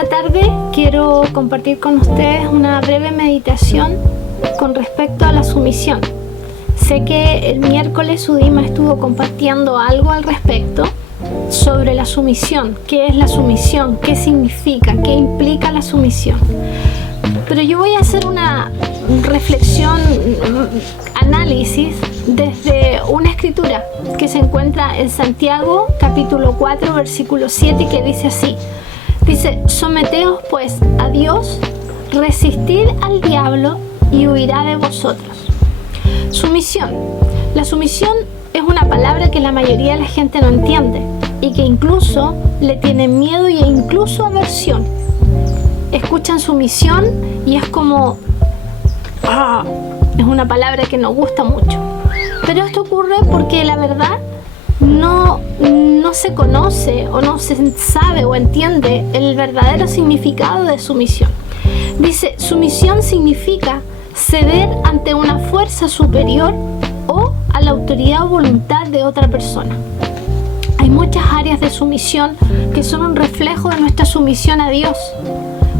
esta tarde quiero compartir con ustedes una breve meditación con respecto a la sumisión. Sé que el miércoles Udima estuvo compartiendo algo al respecto sobre la sumisión. ¿Qué es la sumisión? ¿Qué significa? ¿Qué implica la sumisión? Pero yo voy a hacer una reflexión, análisis desde una escritura que se encuentra en Santiago capítulo 4 versículo 7, que dice así. Dice: someteos pues a Dios, resistid al diablo y huirá de vosotros. Sumisión. La sumisión es una palabra que la mayoría de la gente no entiende y que incluso le tiene miedo e incluso aversión. Escuchan sumisión y es como es una palabra que nos gusta mucho. Pero esto ocurre porque la verdad no se conoce o no se sabe o entiende el verdadero significado de sumisión. Dice: sumisión significa ceder ante una fuerza superior o a la autoridad o voluntad de otra persona. Hay muchas áreas de sumisión que son un reflejo de nuestra sumisión a Dios.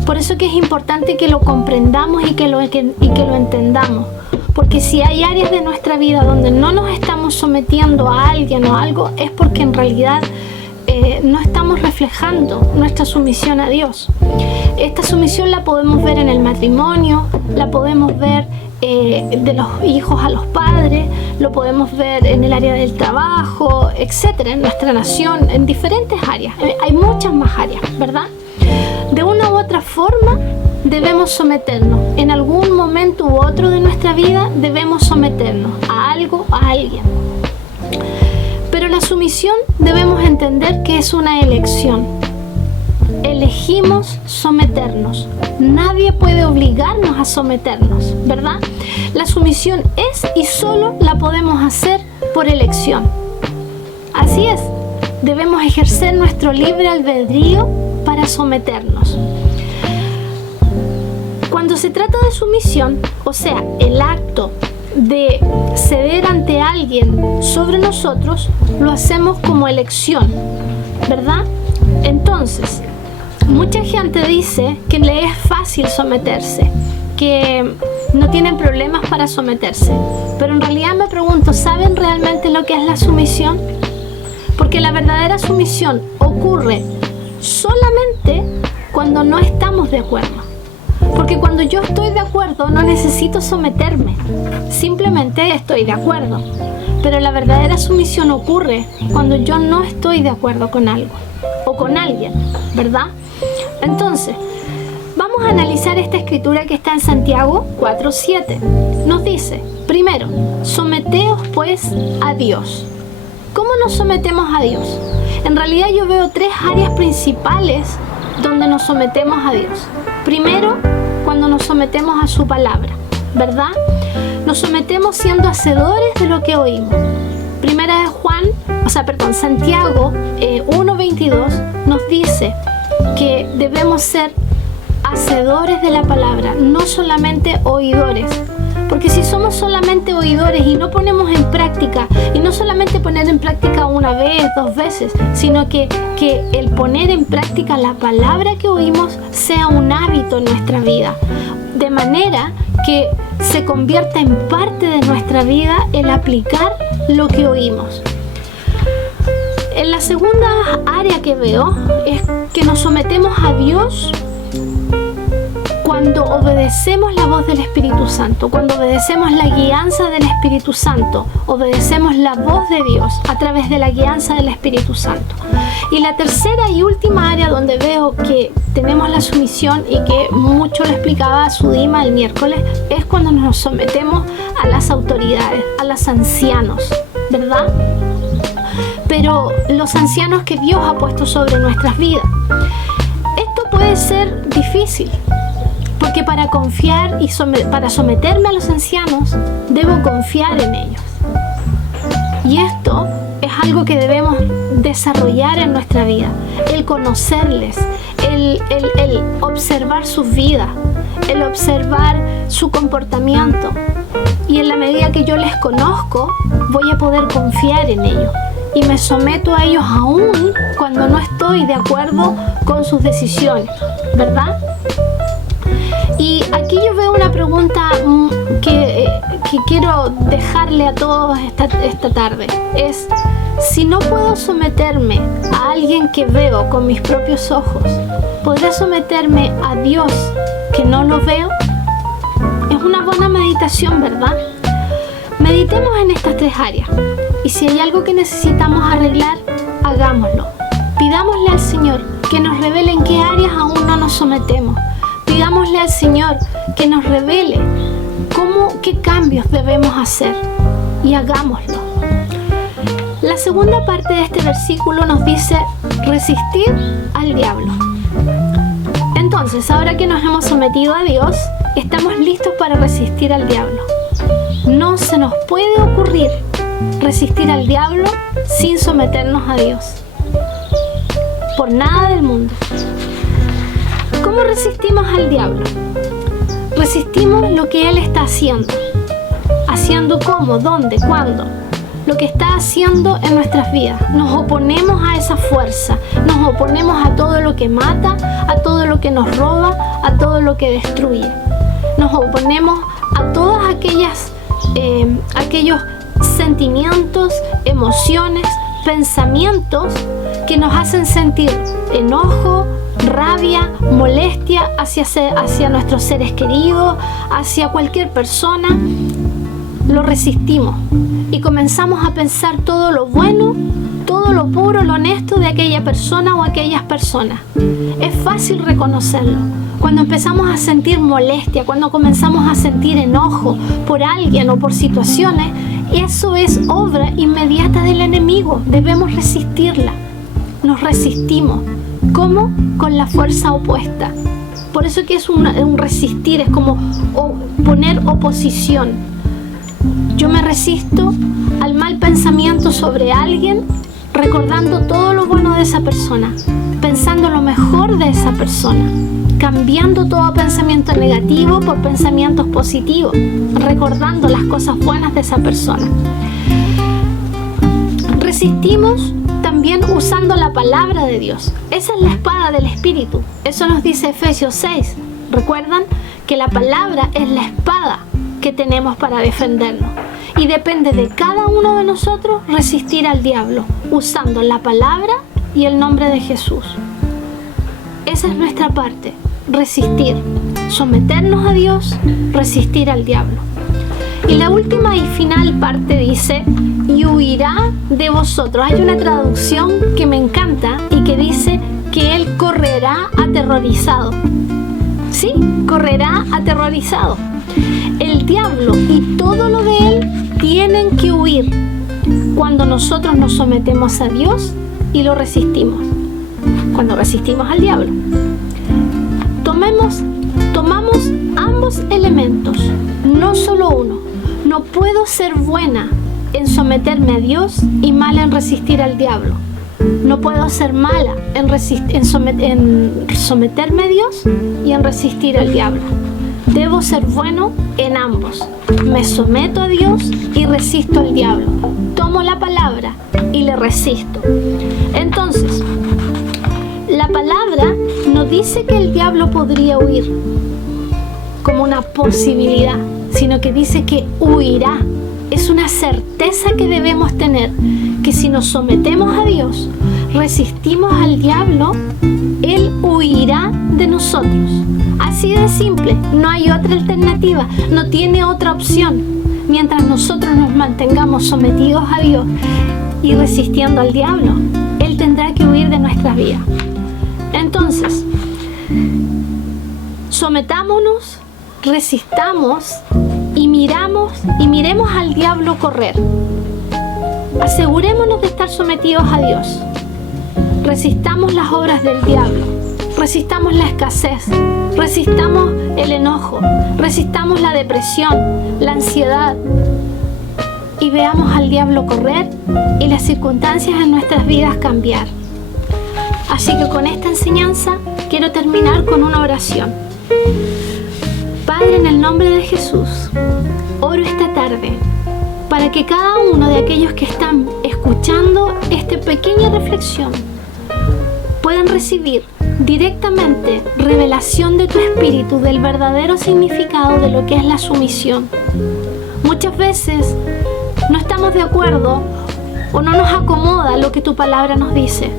Por eso que es importante que lo comprendamos y que lo entendamos. Porque si hay áreas de nuestra vida donde no nos estamos sometiendo a alguien o a algo, es porque en realidad no estamos reflejando nuestra sumisión a Dios. Esta sumisión la podemos ver en el matrimonio, la podemos ver de los hijos a los padres, lo podemos ver en el área del trabajo, etcétera, en nuestra nación, en diferentes áreas. Hay muchas más áreas, ¿verdad? De una u otra forma debemos someternos. En algún momento u otro de nuestra vida debemos someternos a algo, a alguien. Pero la sumisión debemos entender que es una elección. Elegimos someternos. Nadie puede obligarnos a someternos, ¿verdad? La sumisión es y solo la podemos hacer por elección. Así es, debemos ejercer nuestro libre albedrío para someternos. Cuando se trata de sumisión, o sea, el acto de ceder ante alguien sobre nosotros, lo hacemos como elección, ¿verdad? Entonces, mucha gente dice que le es fácil someterse, que no tienen problemas para someterse. Pero en realidad me pregunto, ¿saben realmente lo que es la sumisión? Porque la verdadera sumisión ocurre solamente cuando no estamos de acuerdo. Porque cuando yo estoy de acuerdo no necesito someterme, simplemente estoy de acuerdo. Pero la verdadera sumisión ocurre cuando yo no estoy de acuerdo con algo o con alguien, ¿verdad? Entonces, vamos a analizar esta escritura que está en Santiago 4:7. Nos dice, primero, someteos pues a Dios. ¿Cómo nos sometemos a Dios? En realidad yo veo tres áreas principales donde nos sometemos a Dios. Primero, cuando nos sometemos a su palabra, ¿verdad? Nos sometemos siendo hacedores de lo que oímos. Santiago 1:22 nos dice que debemos ser hacedores de la palabra, no solamente oidores. Porque si somos solamente oidores y no ponemos en práctica, y no solamente poner en práctica una vez, dos veces, sino que el poner en práctica la palabra que oímos sea un hábito en nuestra vida, de manera que se convierta en parte de nuestra vida el aplicar lo que oímos. En la segunda área que veo es que nos sometemos a Dios cuando obedecemos la voz del Espíritu Santo, cuando obedecemos la guianza del Espíritu Santo, obedecemos la voz de Dios a través de la guianza del Espíritu Santo. Y la tercera y última área donde veo que tenemos la sumisión y que mucho lo explicaba Sudima el miércoles, es cuando nos sometemos a las autoridades, a los ancianos, ¿verdad? Pero los ancianos que Dios ha puesto sobre nuestras vidas. Esto puede ser difícil. Porque para confiar y para someterme a los ancianos, debo confiar en ellos. Y esto es algo que debemos desarrollar en nuestra vida. El conocerles, el observar sus vidas, el observar su comportamiento. Y en la medida que yo les conozco, voy a poder confiar en ellos. y me someto a ellos aún cuando no estoy de acuerdo con sus decisiones, ¿verdad? Y aquí yo veo una pregunta que quiero dejarle a todos esta tarde. Es, si no puedo someterme a alguien que veo con mis propios ojos, ¿podré someterme a Dios que no lo veo? Es una buena meditación, ¿verdad? Meditemos en estas 3 áreas. Y si hay algo que necesitamos arreglar, hagámoslo. Pidámosle al Señor que nos revele en qué áreas aún no nos sometemos. Pidámosle al Señor que nos revele qué cambios debemos hacer y hagámoslo. La segunda parte de este versículo nos dice resistir al diablo. Entonces, ahora que nos hemos sometido a Dios, estamos listos para resistir al diablo. No se nos puede ocurrir resistir al diablo sin someternos a Dios. Por nada del mundo. ¿Cómo resistimos al diablo? Resistimos lo que él está haciendo. ¿Haciendo cómo? ¿Dónde? ¿Cuándo? Lo que está haciendo en nuestras vidas. Nos oponemos a esa fuerza. Nos oponemos a todo lo que mata, a todo lo que nos roba, a todo lo que destruye. Nos oponemos a todas aquellos sentimientos, emociones, pensamientos que nos hacen sentir enojo, rabia, molestia hacia nuestros seres queridos, hacia cualquier persona. Lo resistimos y comenzamos a pensar todo lo bueno, todo lo puro, lo honesto de aquella persona o aquellas personas. Es fácil reconocerlo. Cuando empezamos a sentir molestia, cuando comenzamos a sentir enojo por alguien o por situaciones, eso es obra inmediata del enemigo. Debemos resistirla. Nos resistimos. ¿Cómo? Con la fuerza opuesta. Por eso que es un resistir, es como poner oposición. Yo me resisto al mal pensamiento sobre alguien, recordando todo lo bueno de esa persona, pensando lo mejor de esa persona, cambiando todo pensamiento negativo por pensamientos positivos, recordando las cosas buenas de esa persona. Resistimos también usando la palabra de Dios. Esa es la espada del Espíritu. Eso nos dice Efesios 6. ¿Recuerdan? Que la palabra es la espada que tenemos para defendernos. Y depende de cada uno de nosotros resistir al diablo, usando la palabra y el nombre de Jesús. Esa es nuestra parte, resistir, someternos a Dios, resistir al diablo. Y la última y final parte dice, y huirá de vosotros. Hay una traducción que me encanta y que dice que él correrá aterrorizado. Sí, correrá aterrorizado. El diablo y todo lo de él tienen que huir cuando nosotros nos sometemos a Dios y lo resistimos. Cuando resistimos al diablo. Tomamos ambos elementos, no solo uno. No puedo ser buena en someterme a Dios y mala en resistir al diablo. No puedo ser mala en someterme a Dios y en resistir al diablo. Debo ser bueno en ambos. Me someto a Dios y resisto al diablo. Tomo la palabra y le resisto. Entonces, la palabra no dice que el diablo podría huir como una posibilidad, sino que dice que huirá. Es una certeza que debemos tener, que si nos sometemos a Dios, resistimos al diablo, Él huirá de nosotros. Así de simple, no hay otra alternativa, no tiene otra opción. Mientras nosotros nos mantengamos sometidos a Dios y resistiendo al diablo, Él tendrá que huir de nuestras vidas. Entonces, sometámonos, resistamos y miremos al diablo correr. Asegurémonos de estar sometidos a Dios. Resistamos las obras del diablo, resistamos la escasez, resistamos el enojo, resistamos la depresión, la ansiedad y veamos al diablo correr y las circunstancias en nuestras vidas cambiar. Así que con esta enseñanza quiero terminar con una oración. Padre, en el nombre de Jesús, oro esta tarde para que cada uno de aquellos que están escuchando escuchando esta pequeña reflexión puedan recibir directamente revelación de tu espíritu del verdadero significado de lo que es la sumisión. Muchas veces no estamos de acuerdo o no nos acomoda lo que tu palabra nos dice,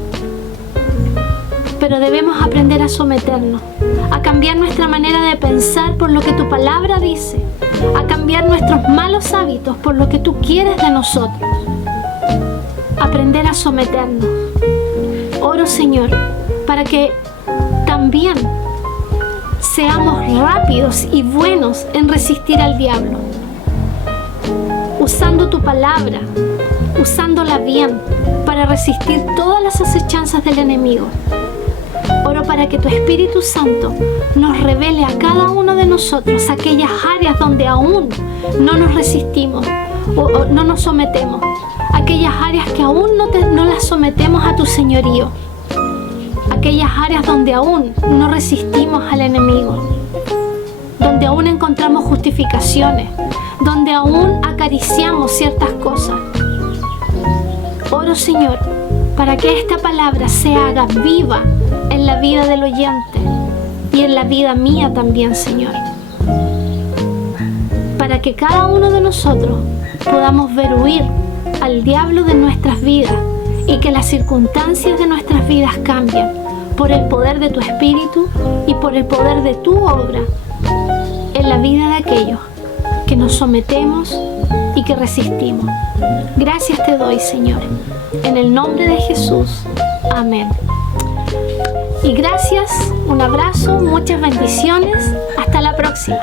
pero debemos aprender a someternos, a cambiar nuestra manera de pensar por lo que tu palabra dice, a cambiar nuestros malos hábitos por lo que tú quieres de nosotros, aprender a someternos. Oro, Señor, para que también seamos rápidos y buenos en resistir al diablo, usando tu palabra, usándola bien para resistir todas las acechanzas del enemigo. Oro para que tu Espíritu Santo nos revele a cada uno de nosotros aquellas áreas donde aún no nos resistimos o no nos sometemos, aquellas áreas que aún no las sometemos a tu señorío, aquellas áreas donde aún no resistimos al enemigo, donde aún encontramos justificaciones, donde aún acariciamos ciertas cosas. Oro, Señor, para que esta palabra se haga viva en la vida del oyente y en la vida mía también, Señor, para que cada uno de nosotros podamos ver huir al diablo de nuestras vidas y que las circunstancias de nuestras vidas cambien por el poder de tu Espíritu y por el poder de tu obra en la vida de aquellos que nos sometemos y que resistimos. Gracias te doy, Señor, en el nombre de Jesús. Amén. Y gracias, un abrazo, muchas bendiciones. Hasta la próxima.